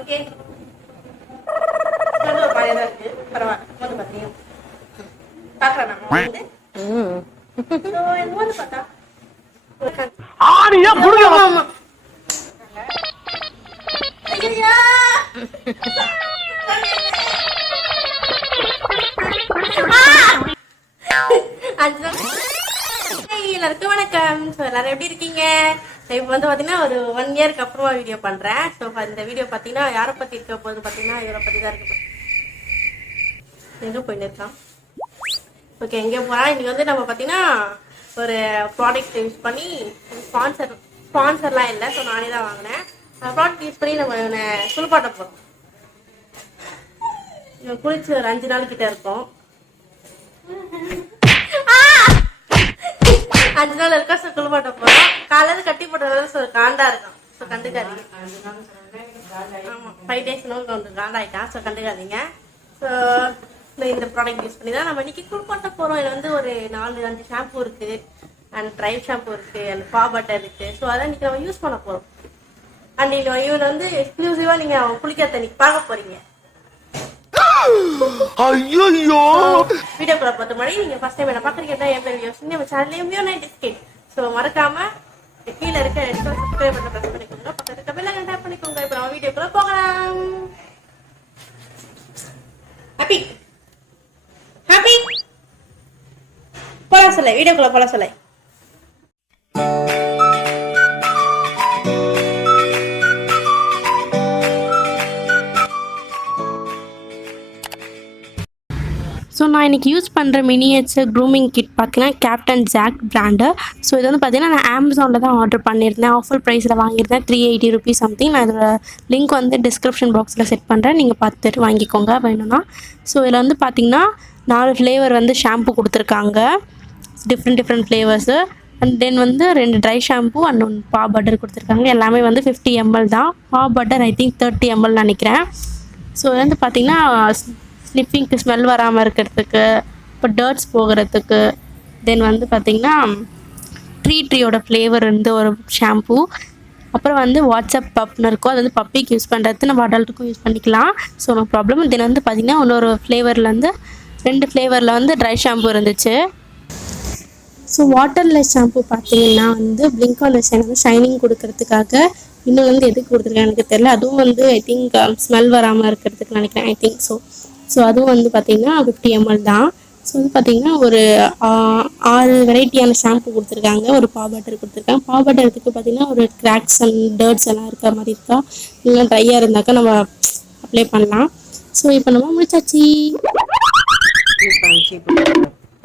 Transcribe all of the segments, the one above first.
Okay smell ஒரு மாதிரியா தான் இருக்கு பரவாயில்ல வந்து பார்த்தீங்க பார்க்கலாம் நம்ம வந்து ஸோ இது வந்து பார்த்தா ஆமா ஐயா எல்லாருக்கும் வணக்கம். ஸோ எல்லாரும் எப்படி இருக்கீங்க? இப்போ வந்து பார்த்தீங்கன்னா ஒரு 1 இயருக்கு அப்புறமா வீடியோ பண்ணுறேன். ஸோ இந்த வீடியோ பார்த்தீங்கன்னா யாரை பற்றி இருக்க போது பார்த்தீங்கன்னா இவரை பற்றி தான் இருக்கு. எங்கே போயிட்டு இருக்கான்? ஓகே எங்கே போகிறேன்? இன்றைக்கி வந்து நம்ம பார்த்தீங்கன்னா ஒரு ப்ராடக்ட் யூஸ் பண்ணி ஸ்பான்சர்லாம் இல்லை. ஸோ நானே தான் வாங்கினேன். அந்த ப்ராடக்ட் யூஸ் பண்ணி நம்ம இவனை குளிப்பாட்ட போகிறோம். இவன் குளிச்சு ஒரு 5 நாள் கிட்ட இருக்கும். 5 நாள் இருக்கா. ஸோ குளிப்பாட்ட போகிறோம். காலையில் கட்டி போட்டதால ஸோ காண்டா இருக்கான். ஸோ கண்டுக்காதீங்க. ஆமாம் 5 days கொஞ்சம் காண்டாயிட்டான். ஸோ கண்டுக்காதீங்க. ஸோ இந்த ப்ராடக்ட் யூஸ் பண்ணி தான் நம்ம இன்னைக்கு குளிப்பாட்ட போகிறோம். இதில் வந்து ஒரு 4-5 ஷாம்பு இருக்குது அண்ட் ட்ரை ஷாம்பு இருக்குது அண்ட் பா பட்டர் இருக்குது. ஸோ அதான் இன்னைக்கு நம்ம யூஸ் பண்ண போகிறோம். அண்ட் இவன் வந்து எக்ஸ்க்ளூசிவாக நீங்கள் அவன் குளிக்க தண்ணி பார்க்க போகிறீங்க. ஐயோ வீடியோக்குள்ள பார்த்த மாதிரி நீங்க ஃபர்ஸ்ட் டைம் என்ன பாக்குறீங்கன்னா என் பேர் யோசிச்சு நம்ம சேனல்லையும் டிஸ்கேட். ஸோ மறக்காம கீழே இருக்க சப்ஸ்கிரைப் பட்டன் பிரஸ் பண்ணிக்கோங்க. பக்கத்துல இருக்க பெல் ஐகானை டேப் பண்ணிக்கோங்க. இப்போ நம்ம வீடியோக்குள்ள போகலாம். ஹாப்பி ஹாப்பி போலாம் சொல்ல வீடியோக்குள்ள போலாம் சொல்ல. ஸோ நான் இன்றைக்கி யூஸ் பண்ணுற மினியேச்சர் க்ரூமிங் கிட் பார்த்தீங்கன்னா captainzack பிராண்டு. ஸோ இது வந்து பார்த்தீங்கன்னா நான் அமேசானில் தான் ஆர்டர் பண்ணியிருந்தேன். ஆஃபர் ப்ரைஸில் வாங்கியிருந்தேன். 380 rupees சம்திங். நான் இதோட லிங்க் வந்து டிஸ்கிரிப்ஷன் பாக்ஸில் செட் பண்ணுறேன். நீங்கள் பார்த்துட்டு வாங்கிக்கோங்க வேணும்னா. ஸோ இதில் வந்து பார்த்திங்கன்னா 4 ஃப்ளேவர் வந்து ஷாம்பு கொடுத்துருக்காங்க. Different flavours. அண்ட் தென் வந்து 2 ட்ரை ஷாம்பு அண்ட் 1 பா பட்டர் கொடுத்துருக்காங்க. எல்லாமே வந்து 50 ml தான். பா பட்டர் ஐ திங்க் 30 ml நினைக்கிறேன். ஸோ இது வந்து பார்த்திங்கன்னா ஸ்னிஃபிங்க்கு ஸ்மெல் வராமல் இருக்கிறதுக்கு, இப்போ டர்ட்ஸ் போகிறதுக்கு. தென் வந்து பார்த்திங்கன்னா ட்ரீயோட ஃப்ளேவர் இருந்து ஒரு ஷாம்பூ. அப்புறம் வந்து வாட்ஸ்அப் பப்னு இருக்கும். அது வந்து பப்பிக்கு யூஸ் பண்ணுறது, நம்ம அடல்ட்டுக்கும் யூஸ் பண்ணிக்கலாம். So no problem. தென் வந்து பார்த்திங்கன்னா இன்னொரு ஃப்ளேவரில் வந்து 2 ஃப்ளேவரில் வந்து ட்ரை ஷாம்பு இருந்துச்சு. ஸோ வாட்டர்லெஸ் ஷாம்பு பார்த்தீங்கன்னா வந்து பிளிங்க் ஆன் தி ஷைன் வந்து ஷைனிங் கொடுக்கறதுக்காக. இன்னும் வந்து எதுக்கு கொடுத்துருக்கேன் எனக்கு தெரியல. அதுவும் வந்து ஐ திங்க் ஸ்மெல் வராமல் இருக்கிறதுக்கு நினைக்கிறேன். ஐ திங்க் ஸோ அதுவும் வந்து பார்த்திங்கன்னா 50 ml தான். ஸோ வந்து பார்த்திங்கன்னா ஒரு 6 வெரைட்டியான ஷாம்பு கொடுத்துருக்காங்க. ஒரு பா பட்டர் கொடுத்துருக்காங்க. பா பட்டருக்கு பார்த்திங்கன்னா ஒரு கிராக்ஸ் அண்ட் டர்ட்ஸ் எல்லாம் இருக்கிற மாதிரி இருக்கா. இல்லைன்னா ட்ரையாக இருந்தாக்கா நம்ம அப்ளை பண்ணலாம். ஸோ இப்போ நம்ம முடிச்சாச்சு.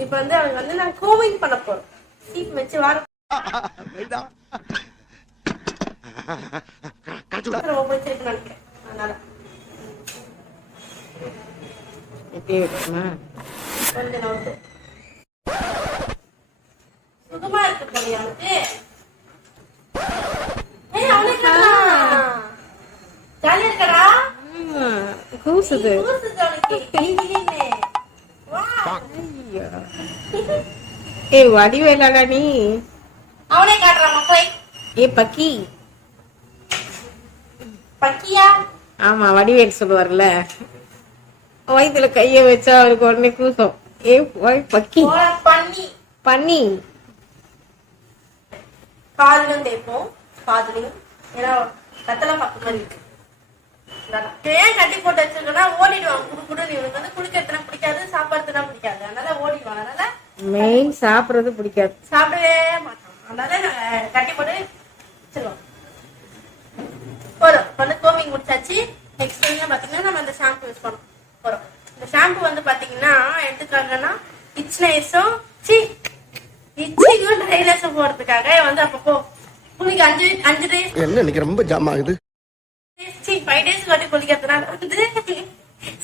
இப்போ வந்து அவங்க வந்து நான் க்ரூமிங் பண்ண போகிறோம். சீப் வச்சு வர ரொம்ப பிடிச்சிருக்கு நினைக்கிறேன். அதனால சுகமா இருக்கு போலியா உனக்கு? ஜாலியா இருக்கடா. கூசுது வடிவேலாடா நீ. அவனே காட்டுறான் மக்களை. பக்கி பக்கியா? ஆமா வடிவேல் சொல்லுவார்ல, வயிற்றுல கைய வச்சா அவருக்கு உடனே கூசம். பக்கி பண்ணி பண்ணி காதிலும் தேய்ப்போம். காதிலையும் ஏன்னா கத்தலை பக்கம் மாதிரி இருக்கு. ஏன் கட்டி போட்டு வச்சிருக்கா ஓடிடுவான். குடுக்குடுன்னு. இவனுக்கு வந்து குடிக்கிறதுனா பிடிக்காது, சாப்பிட்றதுனா பிடிக்காது. அதனால ஓடிடுவான். அதனால மெயின் சாப்பிட்றது பிடிக்காது, சாப்பிடவே மாட்டான். அதனால நாங்க கட்டி போட்டு வச்சிருவோம். போதும் வந்து கோமிங் முடிச்சாச்சு. நெக்ஸ்ட் வந்து பாத்தீங்கன்னா நம்ம அந்த ஷாம்பு யூஸ் பண்ணோம் போறோம். இந்த ஷாம்பு வந்து பாத்தீங்கன்னா எடுத்துக்காங்கன்னா இச்னைஸும் இச்சிங்கும் ட்ரைனஸும் போறதுக்காக வந்து அப்பப்போ குளிக்க 5 days என்ன இன்னைக்கு ரொம்ப ஜாம் ஆகுது. 5 days கட்டி குளிக்கிறதுனால வந்து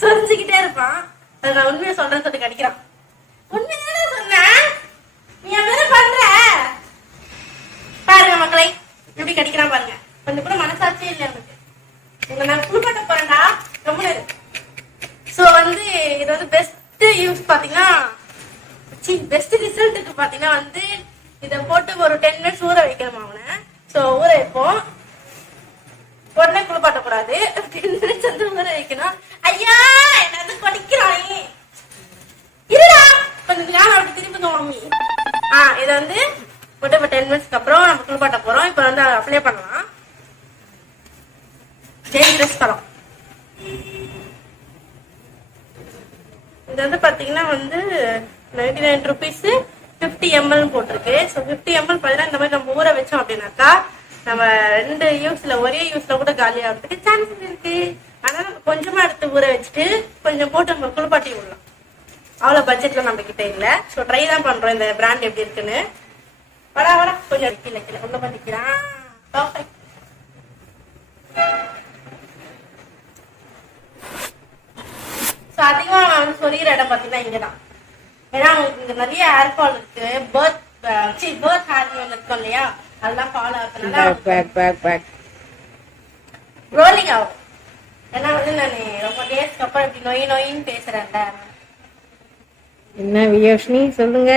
சொரிஞ்சுக்கிட்டே இருப்பான். அது நான் உண்மையா சொல்றேன்னு சொல்லி கடிக்கிறான். உண்மையாவே சொன்னேன். நீ என்ன பண்ற பாருங்க மக்களை, எப்படி கடிக்கிறான் பாருங்க. கொஞ்சம் கூட மனசாட்சியே இல்லை எனக்கு. உங்க நான் குளிப்பாட்ட போறேன்டா ரொம்ப. ஸோ வந்து இது வந்து பெஸ்ட் யூஸ் பார்த்தீங்கன்னா பெஸ்ட் ரிசல்ட்டுக்கு பார்த்தீங்கன்னா வந்து இதை போட்டு ஒரு 10 minutes ஊற வைக்கிறோம் அவனை. ஸோ ஊற வைப்போம். உடனே குளிப்பாட்ட விடக்கூடாது. 10 minutes வந்து ஊற வைக்கணும். ஐயா என்ன படிக்கிறானே இருடா கொஞ்சம் ஞானம் அப்படி திருப்பி மம்மி. இதை வந்து போட்டு இப்போ 10 minutes அப்புறம் நம்ம குளிப்பாட்ட போறோம். இப்போ வந்து அப்ளை பண்ணலாம். டேஞ்சரஸ் தரம். இது வந்து பாத்தீங்கன்னா வந்து 99 rupees 50 ml போட்டிருக்கு. ஸோ 50 ml பார்த்தீங்கன்னா இந்த மாதிரி நம்ம ஊற வச்சோம் அப்படின்னாக்கா நம்ம 2 யூஸ்ல ஒரே யூஸ்ல கூட காலி ஆகிறதுக்கு சான்சஸ் இருக்கு. அதனால நம்ம கொஞ்சமா எடுத்து ஊற வச்சுட்டு கொஞ்சம் போட்டு நம்ம குளிப்பாட்டி விடலாம். அவ்வளோ பட்ஜெட்ல நம்ம கிட்ட இல்லை. ஸோ ட்ரை தான் பண்றோம் இந்த பிராண்ட் எப்படி இருக்குன்னு. வடா வடா கொஞ்சம் கீழே கீழே உள்ள பண்ணிக்கலாம். பர்ஃபெக்ட். ஸோ அதிகமாக நான் வந்து சொல்லிக்கிற இடம் பார்த்தீங்கன்னா இங்கே தான். ஏன்னா உங்களுக்கு இங்கே நிறைய ஹேர் ஃபால் இருக்கு. பர்த் ஹேர் இருக்கும் இல்லையா, அதெல்லாம் ஃபாலோ ஆகுறதுனால ரோலிங் ஆகும். ஏன்னா வந்து நான் ரொம்ப டேஸ்க்கு அப்புறம் இப்படி நோயின்னு பேசுறேன்ல. என்ன வியோஷினி சொல்லுங்க.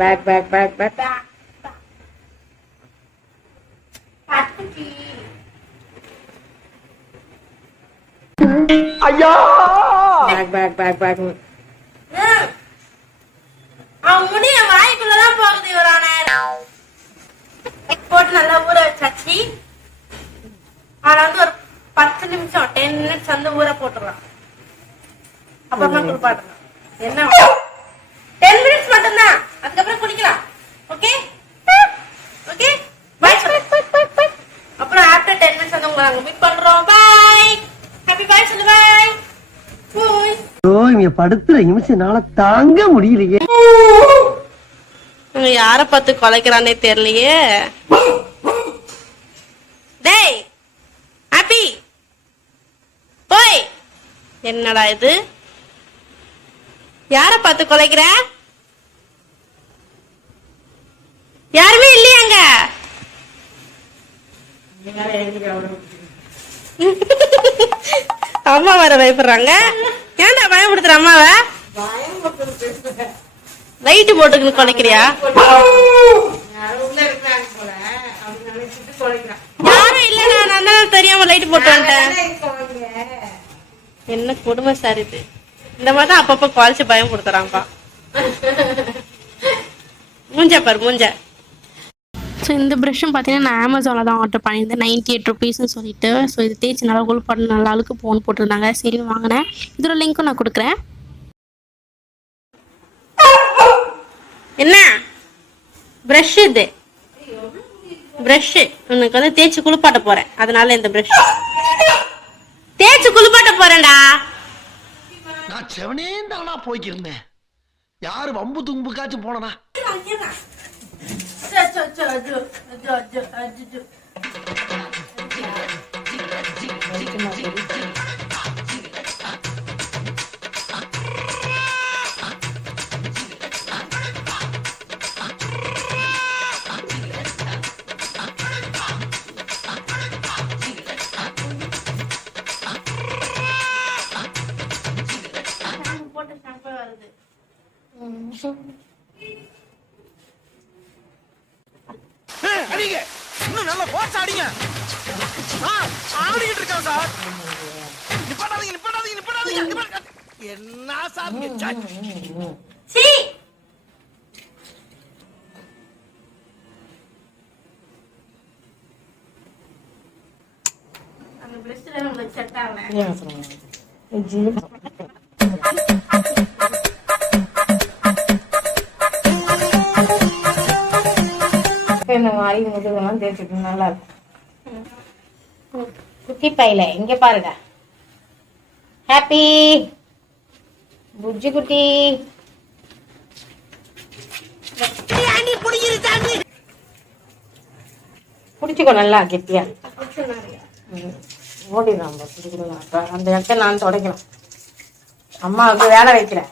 பேக் பேக் பேக் பேக் ஐயா பேக் பேக் பேக் பேக் அவன் முடிய வாய்க்குள்ளதான் போகுது. இவரான போட்டு நல்லா ஊற வச்சாச்சு. ஆனா வந்து ஒரு 10 நிமிஷம் 10 minutes வந்து ஊற போட்டுடலாம். அப்புறமா குளிப்பாட்டலாம். என்ன 10 minutes மட்டும்தான், அதுக்கப்புறம் குளிக்கலாம். Okay okay bye. அப்புறம் ஆஃப்டர் 10 minutes வந்து உங்களை நாங்க மீட் பண்றோம். பை. ஹாப்பி பை சொல்லு. பை. இங்க படுத்துற நிமிஷம்னால தாங்க முடியலையே. யார பார்த்து கொலைக்கிறானே தெரியலையே. டேய் ஹாப்பி போய். என்னடா இது, யார பார்த்து கொலைக்கிற? யாருமே இல்லையாங்க? அம்மா வர பயப்படுறாங்க. ஏன்டா பயப்படுத்துற அம்மாவை? லைட்டு போட்டுக்கு கொலைக்கிறியா? யாரும் இல்ல, நான் தான் தெரியாம லைட் போட்டு வந்துட்டேன். என்ன கொடுமை சார் இது. இந்த மாதிரி தான் அப்பப்ப குறைச்சு பயம் கொடுத்துறாங்கப்பா. மூஞ்ச பாரு மூஞ்ச. ஸோ இந்த ப்ரஷ்ஷும் பார்த்தீங்கன்னா நான் அமேசானில் தான் ஆர்டர் பண்ணியிருந்தேன். 98 rupeesன்னு சொல்லிட்டு. ஸோ இது தேய்ச்சி நல்லா குளிப்பாட்டு நல்லா அழுக்கு போன்னு போட்டிருந்தாங்க. சரி வாங்கினேன். இதோட லிங்க்கும் நான் கொடுக்குறேன். என்ன ப்ரஷ் இது? ப்ரஷ்ஷு உனக்கு வந்து தேய்ச்சி குளிப்பாட்ட போறேன். அதனால இந்த ப்ரஷ் தேய்ச்சி குளிப்பாட்ட போறேன்டா. நான் செவனேந்தானா போய்க்கிருந்தேன். யாரு வம்பு தும்புக்காச்சும் போனனா? அடிங்க, இன்னும் நல்லா போச்சு அடிங்க. ஆடிக்கிட்டு இருக்கான் சார். நிப்பாடாதீங்க நிப்பாடாதீங்க நிப்பாடாதீங்க. என்ன சார் சரி அந்த பிரஷ்ல உங்களுக்கு செட் ஆகல. வாய் முதுகெல்லாம் தேய்ச்சிட்டு நல்லா இருக்கும். குட்டி பையில இங்க பாருங்க. ஹாப்பி புஜ்ஜி குட்டி. குடிச்சுக்கோ நல்லா கெட்டியா. ஓடிடலாம் அந்த இடத்த நான் தொடக்கணும். அம்மாவுக்கு வேலை வைக்கிறேன்.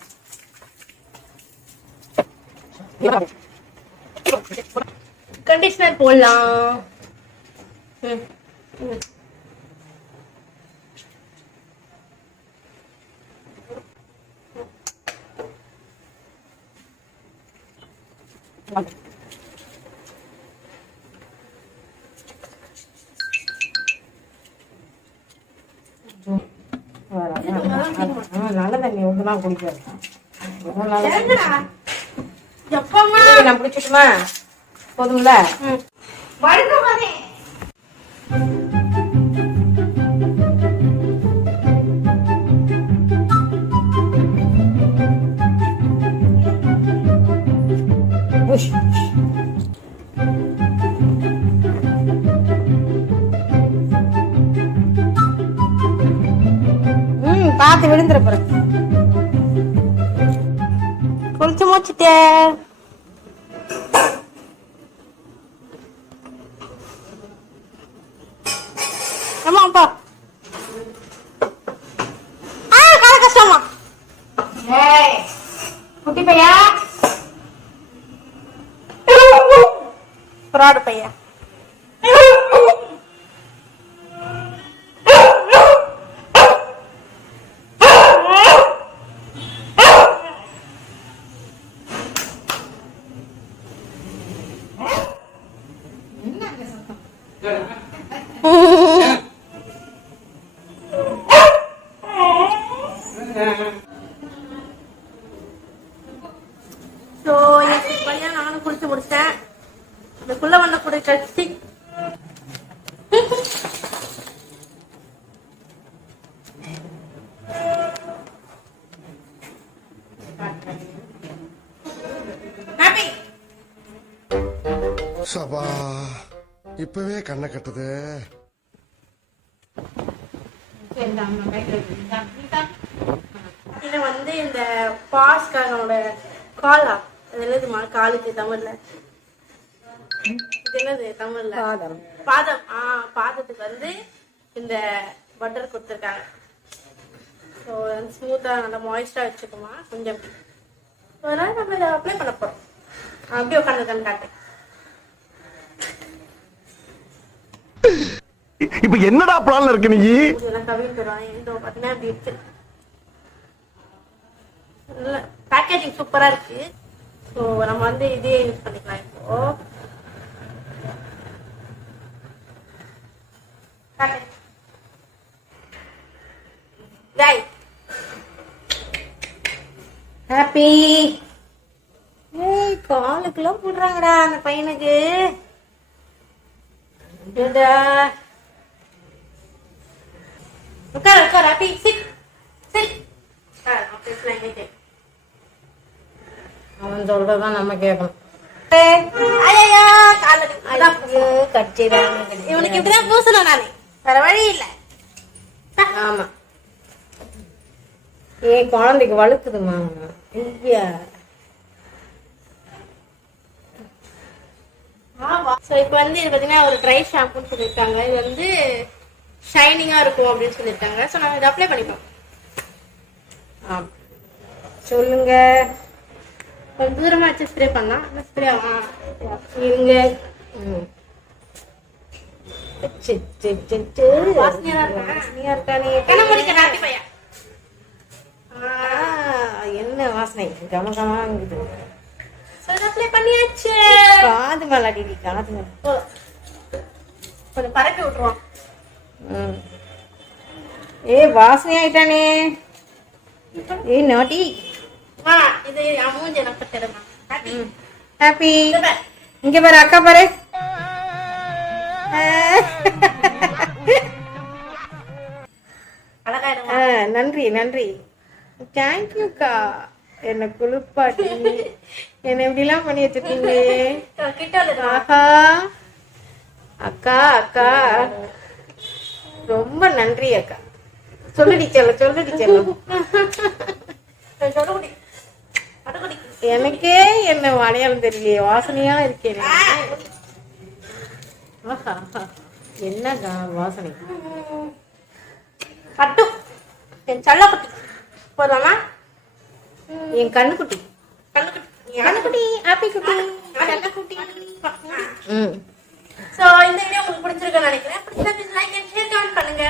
கண்டிஷனர் போடலாம். நல்ல தண்ணி ஒன்றுலாம் குடிக்காது. எப்பமா நான் பிடிச்சிட்டுமா? போதும்ல? வருது. பார்த்து விழுந்துற போற. குளிச்சு முடிச்சுட்டே. ஆமாப்பா. கதை கஷ்டமா. குட்டி பையா, ஃப்ராடு பையன். ஸோ பையன் நானும் குளிச்சு முடிச்சிட்டேன். இதுக்குள்ள பண்ணக்கூடிய கட்சி சபா இப்பவே கண்ணை கட்டுது. இது வந்து இந்த பாஸ்காரனோட காலா, அது என்னதுமா காலுக்கு தமிழ்ல? இது என்னது தமிழ்ல? பாதம். பாதம். பாதத்துக்கு வந்து இந்த பட்டர் கொடுத்துருக்காங்க. ஸோ ஸ்மூத்தாக நல்லா மாய்ஸ்டராக வச்சுக்குமா கொஞ்சம். ஸோ அதனால நம்ம இதை அப்ளை பண்ண போகிறோம். அப்படியே உட்காந்துருக்கான்னு காட்டேன். இப்ப என்னடா பிளான்ல இருக்கு நீ? இதெல்லாம் கவி தருவாங்க. இந்த பார்த்தீங்கன்னா அப்படி இருக்கு. நல்ல பேக்கேஜிங் சூப்பராக இருக்கு. ஸோ நம்ம வந்து இதே யூஸ் பண்ணிக்கலாம். இப்போ ஹாப்பி. ஏய், காலுக்குலாம் போடுறாங்கடா அந்த பையனுக்கு. உட்கார் உட்கார். Happy sit sit. அவன் சொல்றதான் நம்ம கேட்கணும். இவனுக்கு இப்படிதான் பூசணும் நானு, வேற வழி இல்ல. ஆமா, ஏன் குழந்தைக்கு வழுக்குதுமா? ஐயா, ஸோ இப்போ வந்து இது பார்த்தீங்கன்னா ஒரு ட்ரை ஷாம்புன்னு சொல்லியிருக்காங்க. இது வந்து ஷைனிங்காக இருக்கும் அப்படின்னு சொல்லியிருக்காங்க. ஸோ நாங்கள் இதை அப்ளை பண்ணிப்போம். சொல்லுங்க. கொஞ்சம் தூரமாக வச்சு ஸ்ப்ரே பண்ணலாம். ஸ்ப்ரே ஆகும் இருங்க. வாசனையாக இருக்கா? கண்ண முடிக்க நாட்டி பையன். என்ன வாசனை கமகமாங்குது. அப்ளை பண்ணியாச்சு. காது மேல அடி, காது மேல கொஞ்சம் பறக்க விட்டுருவோம். ஏ வாசனை ஆயிட்டானே. ஏ நாட்டி. இது மூஞ்சி எனக்கு தெரியுமா? ஹாப்பி. இங்க பாரு அக்கா, பாரு. நன்றி நன்றி, தேங்க்யூக்கா. என்ன குளிப்பாட்டி என்ன இப்படி எல்லாம் பண்ணி வச்சிருக்கீங்களே. ஆஹா, அக்கா அக்கா ரொம்ப நன்றி அக்கா. சொல்லுடி செல்லம், சொல்லுடி செல்லம். எனக்கே என்ன அடையாளம் தெரியலையே, வாசனையா இருக்கேன். என்ன வாசனை? பட்டு என் சல்லக்குட்டி போதாமா? என் கண்ணுக்குட்டி, கண்ணுக்குட்டி, ஹாப்பி குட்டி, கண்ணுக்குட்டி. ஸோ இந்த வீடியோ உங்களுக்கு பிடிச்சிருக்குன்னு நினைக்கிறேன். பிடிச்சா லைக் அண்ட் ஷேர் கமெண்ட் பண்ணுங்க.